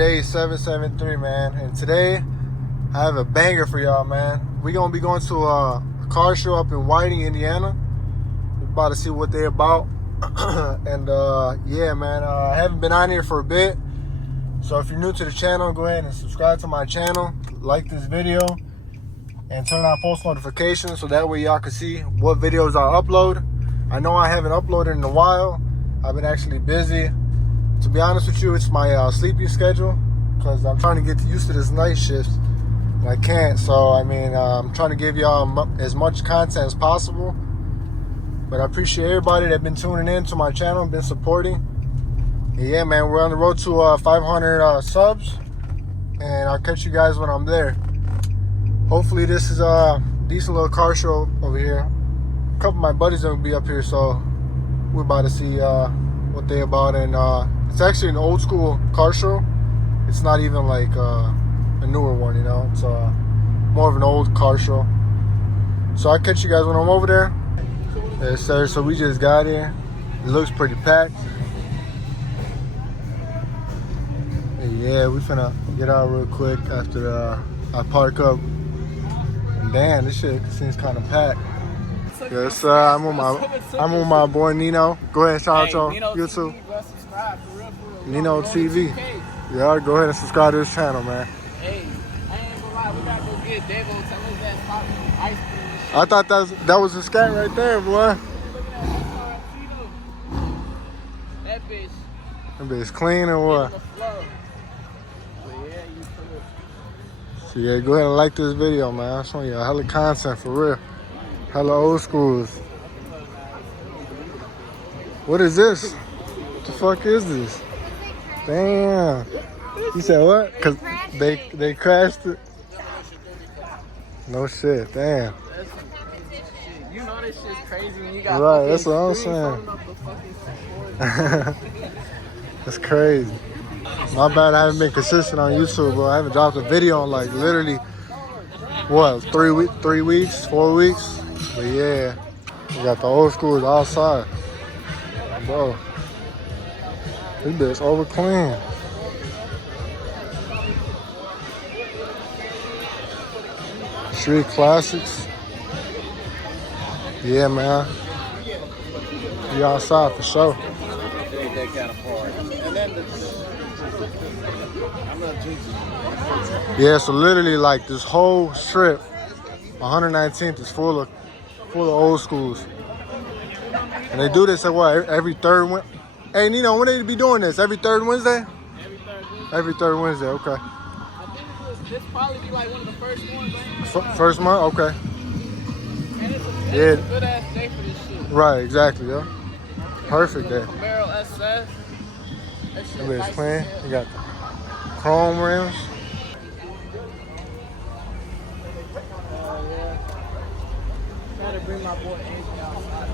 J773, man. And today, I have a banger for y'all, man. We're going to be going to a car show up in Whiting, Indiana. We're about to see what they're about. And, yeah, man, I haven't been on here for a bit. So if you're new to the channel, go ahead and subscribe to my channel. Like this video. And turn on post notifications so that way y'all can see what videos I upload. I know I haven't uploaded in a while. I've been actually busy. To be honest with you, it's my sleeping schedule because I'm trying to get used to this night shift and I can't. So, I mean, I'm trying to give y'all as much content as possible. But I appreciate everybody that's been tuning in to my channel and been supporting. And yeah, man, we're on the road to 500 subs. And I'll catch you guys when I'm there. Hopefully this is a decent little car show over here. A couple of my buddies will be up here, so we're about to see what they about. And it's actually an old school car show. It's not even like a newer one, you know. It's more of an old car show. So I'll catch you guys when I'm over there. Yes, sir. So we just got here. It looks pretty packed. And yeah, we finna get out real quick after I park up. Damn, this shit seems kind of packed. Yes, sir. I'm with my boy Nino. Go ahead and shout out to YouTube. Nino TV. Yeah, go ahead and subscribe to this channel, man. Hey, I ain't gonna lie, we gotta go get Devo. Tell us that stop ice cream. I thought that was a scat right there, boy. Look at that bitch. That bitch clean or what? So yeah, go ahead and like this video, man. I'm showing you a hella content for real. Hella old schools. What is this? What the fuck is this? Damn. You said what? Cause they crashed it. No shit. Damn. You know this shit's crazy when you got right. That's what I'm saying. That's crazy. My bad, I haven't been consistent on YouTube, bro. I haven't dropped a video in like literally, what, 3 weeks, 4 weeks? But yeah, we got the old schools outside. Bro, this bitch over clean. Street classics. Yeah, man. We outside for sure. Yeah, so literally like this whole strip, 119th is full of old schools. And they do this at what, every third Wednesday? Hey, Nino, when they be doing this? Every third Wednesday? Every third Wednesday, okay. I think this probably be like one of the first ones, man. First month? Okay. And it's a good ass day for this shit. Right, exactly, yeah. Perfect day. Camaro SS. That shit It's nice clean. as hell. You got the chrome rims. Gotta bring my boy Anthony outside.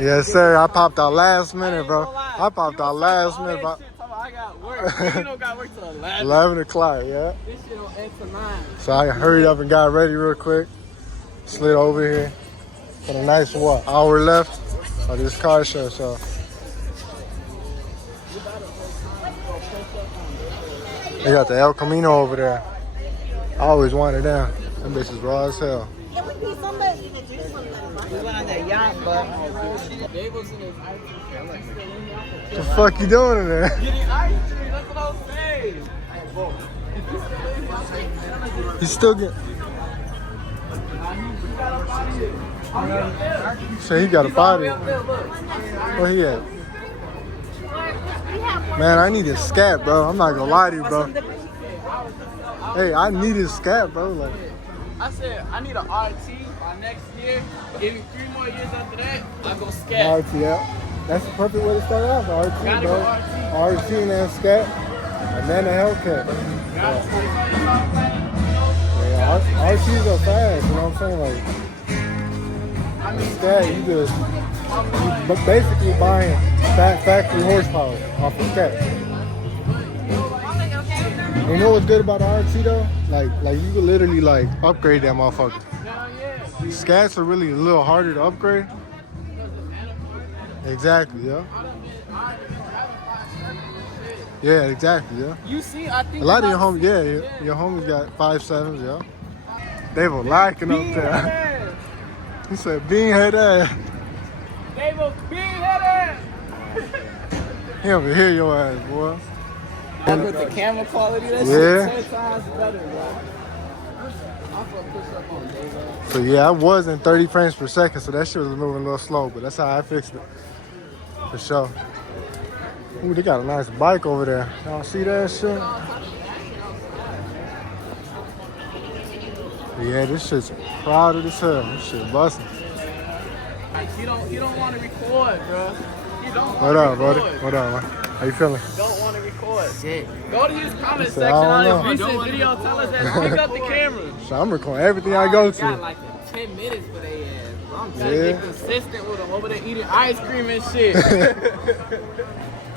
Yes, sir. I popped out last minute, bro. I popped out last minute, bro. I got work. You don't got work till 11. 11 o'clock, yeah. This shit don't end till 9. So I hurried up and got ready real quick. Slid over here. Got a nice, what, hour left of this car show, so. They got the El Camino over there. I always wanted them. Them bitches raw as hell. It would be somebody to do something. We went on that yacht, but What the fuck you doing in there? getting ice cream, that's what I was saying. You still get. So he got a body. Where he at? Man, I need a scat, bro. I'm not gonna lie to you, bro. Hey, I need a scat, bro. Like, I said, I need an RT by next year. Give me 3 more years after that, I'll go scat. RT, yeah. That's the perfect way to start off. RT, Gotta bro. go RT and then scat, and then a Hellcat. Yeah, RTs are fast, you know what I'm saying? Like, scat, you basically buying factory horsepower off the scat. You know what's good about the RT though? Like you could literally like upgrade that motherfucker. Scats are really a little harder to upgrade. Exactly, yeah. Yeah, exactly, yeah. You see, I think A lot of your homies, homies, your homies got 5.7s, yeah. They were locking up there. He said, bean head ass. They were being headed. He over here your ass, boy. And with the camera quality, that Yeah. shit 10 times better, bro. I'm gonna push up on Dave. So yeah, I was in 30 frames per second, so that shit was moving a little slow, but that's how I fixed it. For sure. Ooh, they got a nice bike over there. Y'all see that shit? Yeah, this shit's crowded as hell. This shit busting. He don't want to record, bro. He don't What up, want to buddy? record. What up, man? How you feeling? Don't want to record. Shit. Go to his comment said, section I on don't his know. recent video. Tell us that. Pick up the camera. So I'm recording everything I go Got to. like 10 minutes for their ass. I'm trying to Yeah. get consistent with them over there eating ice cream and shit.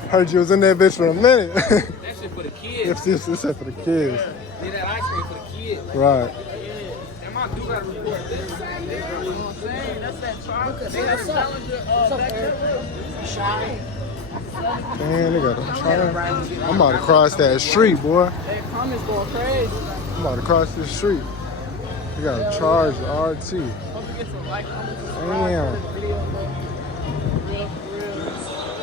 Heard you was in that bitch for a minute. That shit for the kids. This shit for the kids. Get that ice cream for the kids. Right. Yeah. And my dude gotta record this. You know what I'm saying? That's that challenge. They got a challenger back there. Man, they got a trying. I'm about to cross that street, boy. Hey, comments going crazy. I'm about to cross this street. We got a charge RT. Hope you get some like, comments, subscribe Damn. to the video, bro. For real, for real.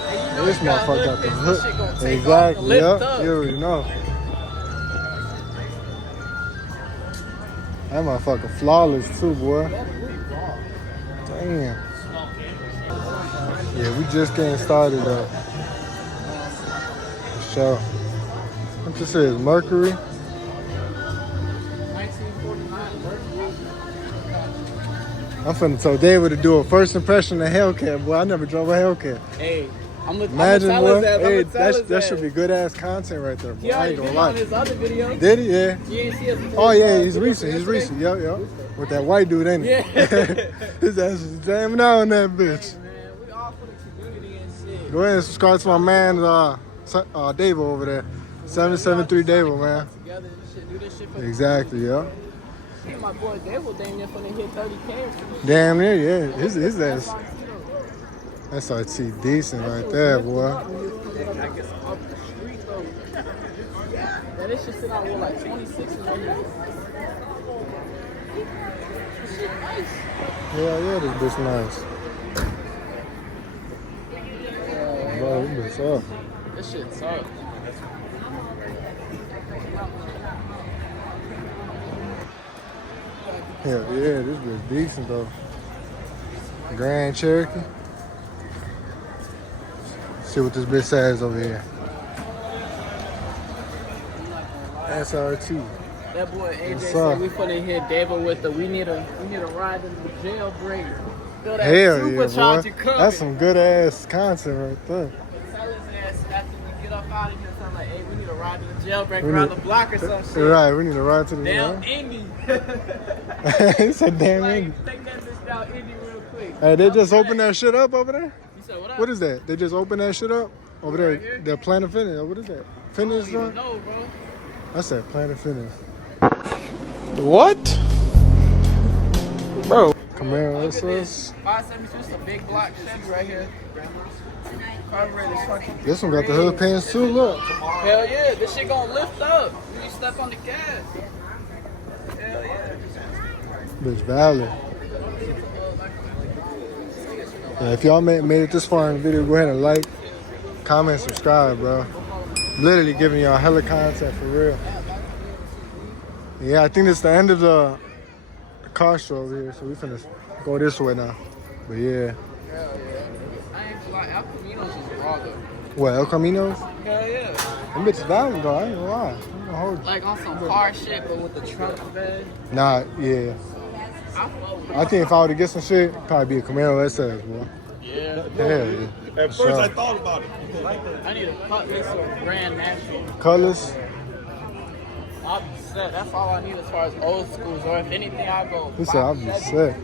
Hey, you know This you got motherfucker got the this hook. shit gonna take off Exactly, and lift yep. up. You already know. That motherfucker flawless too, boy. Damn. Yeah, we just getting started though. For sure. What this is, Mercury? 1949 Mercury. I'm finna tell David to do a first impression of Hellcat, boy. I never drove a Hellcat. Hey, Imagine, boy. Hey, that that should be good ass content right there, boy. He I already ain't gonna been on lie. his other video. Did he? Yeah. You ain't see his Oh yeah, he's video recent. from He's yesterday? recent. Yep. With that white dude, ain't he? Yeah. His ass is jamming out on that bitch. Man, we all for the community and shit. Go ahead and subscribe to my man, Davo over there. 773 Davo, man. Together and shit, do this shit for Exactly, yeah. my boy Dave was damn near finna hit 30K. Damn near, yeah. His ass. That's RT decent right there, boy. I guess off the street though. Man, this shit sit out with like 26 and over. This shit nice. Yeah, this bitch nice. Bro, this bitch up. This shit tough. Hell yeah, this bitch decent though. Grand Cherokee. See what this bitch says over here. SRT. That boy AJ What's said up? we finna hit David with the we need a ride in the jailbreak. Feel that Hell yeah, supercharger boy. coming. That's some good ass content right there. Tell his ass after we get up out of here, tell him like, hey, we need a ride to the jailbreak We around need- the block or some shit. Right, we need to ride to the Down Indy. He said damn Like, Indy. take that bitch down Indy real quick. Hey, they just opened that shit up over there? You said what up? What is that? They just opened that shit up? Over Right there, here? the Planet Fitness. What is that? I Fitness don't even joint? know, bro. I said Planet Fitness. What? Bro. Camaro Look at this. SS. 573, just a big block Chevy right here. Carburetor fucking. This one got the hood pins too, look. Hell yeah, this shit gonna lift up when you step on the gas. Hell yeah. Bitch, valid. Yeah, if y'all made it this far in the video, go ahead and like, comment, subscribe, bro. Literally giving y'all hella content for real. Yeah, I think it's the end of the car show over here, so we finna go this way now. But yeah. Hell yeah. I ain't gonna lie, El Camino's is raw though. What, El Caminos? Hell yeah. Them bitches valid though, I ain't gonna lie. I'm gonna hold you. Like on some car shit, but with the trunk bed. Nah, yeah. I fuck with I think if I were to get some shit, probably be a Camaro SS, boy. Yeah. Hell yeah. At first I thought about it. I need a Cutlass or a Grand National. Colors. I'll be set. That's all I need as far as old schools. Or if anything, I'll go. He said I'll be sick.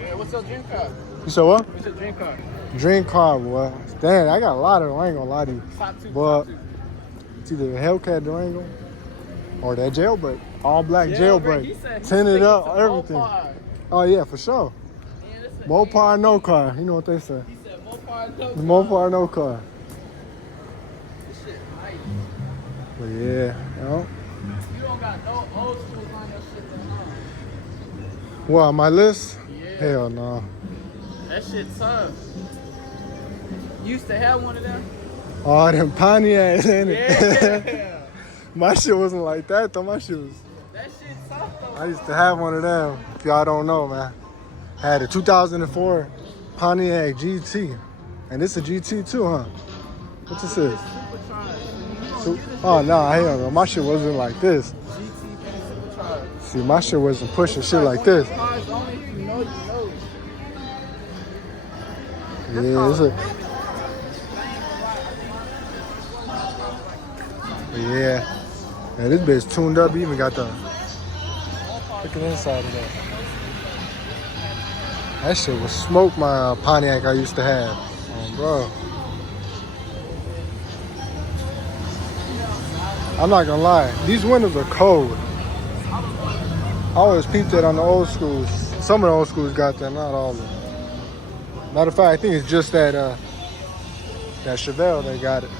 Yeah, what's your dream car? You said what? What's your dream car? Dream car, boy. Damn, I got a lot of them. I ain't gonna lie to you. Top two. But top two. it's either the Hellcat Durango or that jailbreak. All black He jailbreak. said he's Tinted sticking up, to everything. Mopar. Oh yeah, for sure. Yeah, this a- Mopar, no car. You know what they say. He said Mopar, no Mopar, no car. This shit But yeah, you know. You don't got no old schools on your shit then, huh? What, on my list? Yeah. Hell no. That shit tough. You used to have one of them? Oh, them Pontiacs, ain't it? Yeah. My shit wasn't like that though. My shit was. That shit tough though. I used to have one of them. If y'all don't know, man. I had a 2004 Pontiac GT. And this a GT too, huh? What this is? Oh, no, hell no. My shit wasn't like this. See, my shit wasn't pushing shit like this. Yeah, it's a... Yeah. Man, this bitch tuned up. You even got the... Look at the inside of that. That shit was smoke, my Pontiac I used to have. Oh, bro. I'm not gonna lie. These windows are cold. I always peeped that on the old schools. Some of the old schools got that, not all of them. Matter of fact, I think it's just that Chevelle that got it.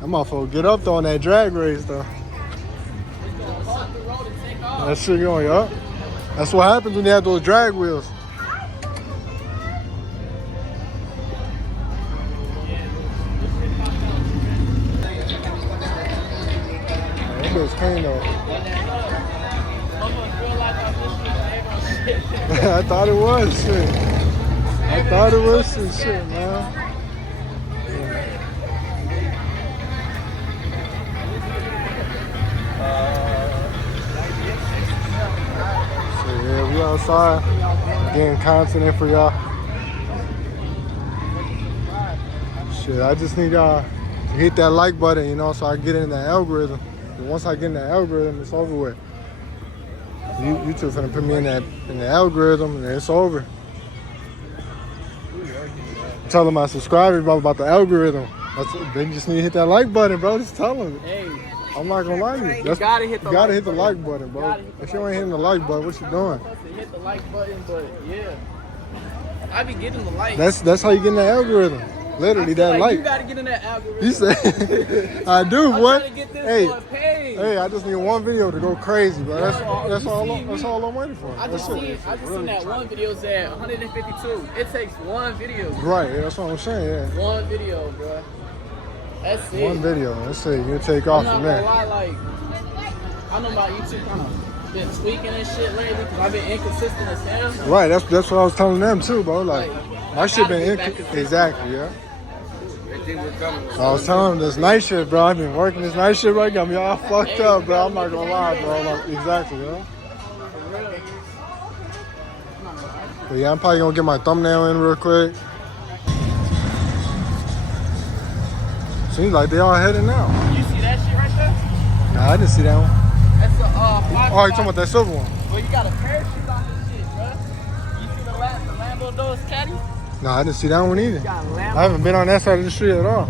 That motherfucker get up though on that drag race though. That shit going up. That's what happens when you have those drag wheels. That bitch clean though. I thought it was shit. I thought it was some shit, man. So yeah, we outside getting content in for y'all. Shit, I just need y'all to hit that like button, you know, so I can get in that algorithm. And once I get in that algorithm, it's over with. YouTube finna put me in the algorithm and it's over. I'm telling my subscribers about the algorithm. They just need to hit that like button, bro. Just tell them. Hey, I'm not gonna lie to you. you gotta hit the like button, bro. If you ain't hitting the like button, what you doing? Hit the like button, but yeah. I be getting the like. That's how you get in the algorithm. Literally, that like. You gotta get in that algorithm. You say, I do, boy. Hey, I just need one video to go crazy, bro. That's all I'm waiting for. I just seen that one video at 152. It takes one video. Right, yeah, that's what I'm saying, yeah. One video, bro. That's it. One video, that's it. You take off from there. I'm not gonna lie, like, I know my YouTube kind of been tweaking and shit lately because I've been inconsistent as hell. Right, that's what I was telling them too, bro. Like my shit been exactly, yeah. I was telling them this night shift, bro. I've been working this night shift, right? Got me all fucked up, bro. I'm not gonna lie, bro. Like, exactly, yo. But yeah, I'm probably gonna get my thumbnail in real quick. Seems like they all heading now. You see that shit right there? Nah, I didn't see that one. That's a Oh, you talking about that silver one? Well, you got a parachute on this shit, bro. You see the Lambo doors caddy? Nah, I didn't see that one either. You got a Lambo. I haven't been on that side of the street at all.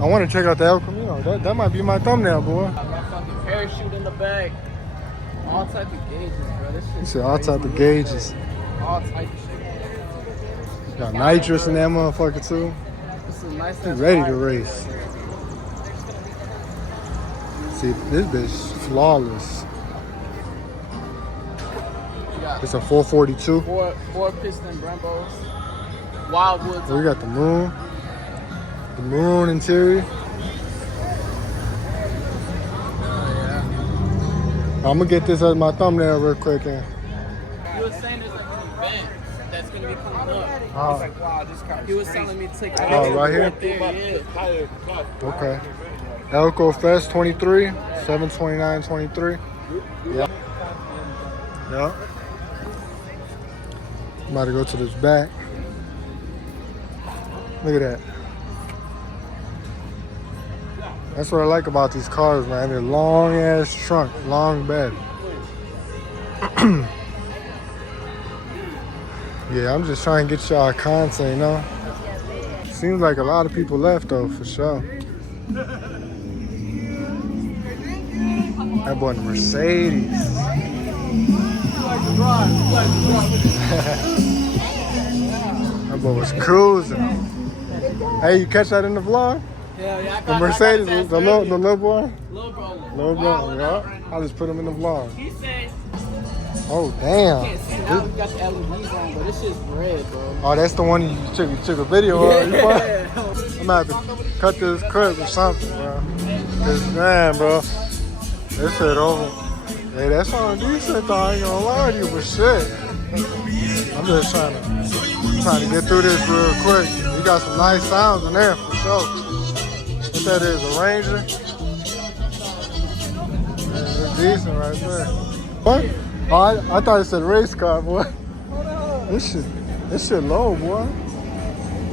I want to check out the El Camino. That might be my thumbnail, boy. I got a fucking parachute in the back. All type of gauges, bro. This shit. You said all type of gauges. All type of shit. Got nitrous in that motherfucker too. This is nice. He's ready to race. See, this bitch flawless. It's a 442. Four piston Brembos. Wildwoods. We got the moon interior. I'm gonna get this as my thumbnail real quick. You were saying there's like an event that's gonna be coming up. He was telling me to take a right here? Yeah. Okay. Elko Fest 23, 7/29/23. Yeah. Yeah. I'm about to go to this back. Look at that. That's what I like about these cars, man. They're long ass trunk, long bed. Yeah, I'm just trying to get y'all content, you know? Seems like a lot of people left though, for sure. That boy in the Mercedes. That boy was cruising. Hey, you catch that in the vlog? Hell yeah, The Mercedes, the little boy? Little bro. Little boy, yeah. I'll just put him in the vlog. He said, Oh, damn. can't see now we got the LEDs on, but this shit's red, bro. Oh, that's the one you took a video of. You put? Yeah. I'm gonna have to cut this clip or something, bro. Cause man, bro, this shit over. Hey, that song decent though. I ain't gonna lie to you, but shit. I'm just trying to get through this real quick. You got some nice sounds in there for sure. What that is, a Ranger? Man, it's decent right there. What? Oh, I thought it said race car, boy. This shit low, boy.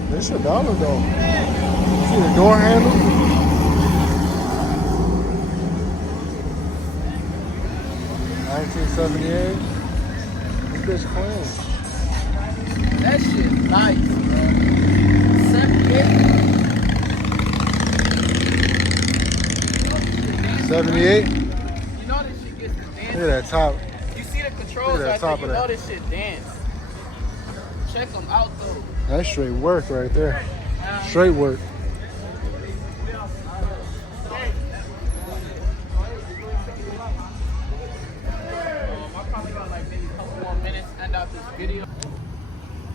This shit dollar though. See the door handle? 1978. This bitch clean. That shit nice, bro. 78. 78? You know this shit gets the dance. Look at that top. You see the controls Look at that right top there, of you know that. this shit dance. Check them out though. That's straight work right there. Straight work. I probably got like maybe a couple more minutes to end out this video.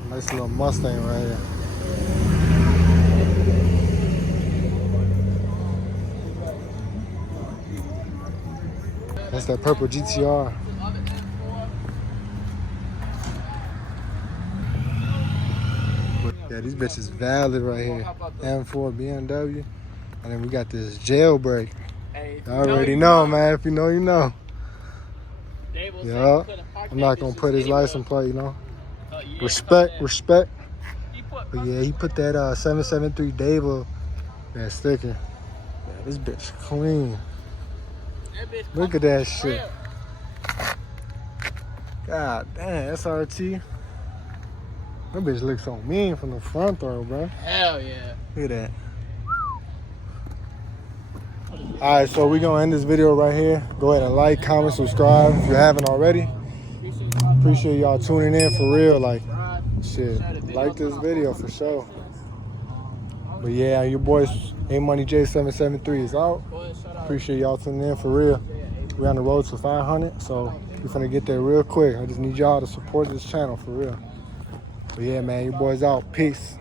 Nice little Mustang right here. That's that purple GTR. Yeah, these bitches valid right here. M4 BMW. And then we got this jailbreak. Hey, I already know, man. If you know, you know. Yeah. I'm not gonna put his license plate, you know. Respect. But yeah, he put that 773 Davo, that sticker. Yeah, this bitch clean. Look at that shit. God damn, SRT. That bitch looks so mean from the front though, bro. Hell yeah. Look at that. Alright, so we're gonna end this video right here. Go ahead and like, comment, subscribe if you haven't already. Appreciate y'all tuning in for real. Like, shit, like this video for sure. But yeah, your boy A-Money J773 is out. Appreciate y'all tuning in for real. We're on the road to 500, so we're finna get there real quick. I just need y'all to support this channel for real. But yeah, man, your boy's out. Peace.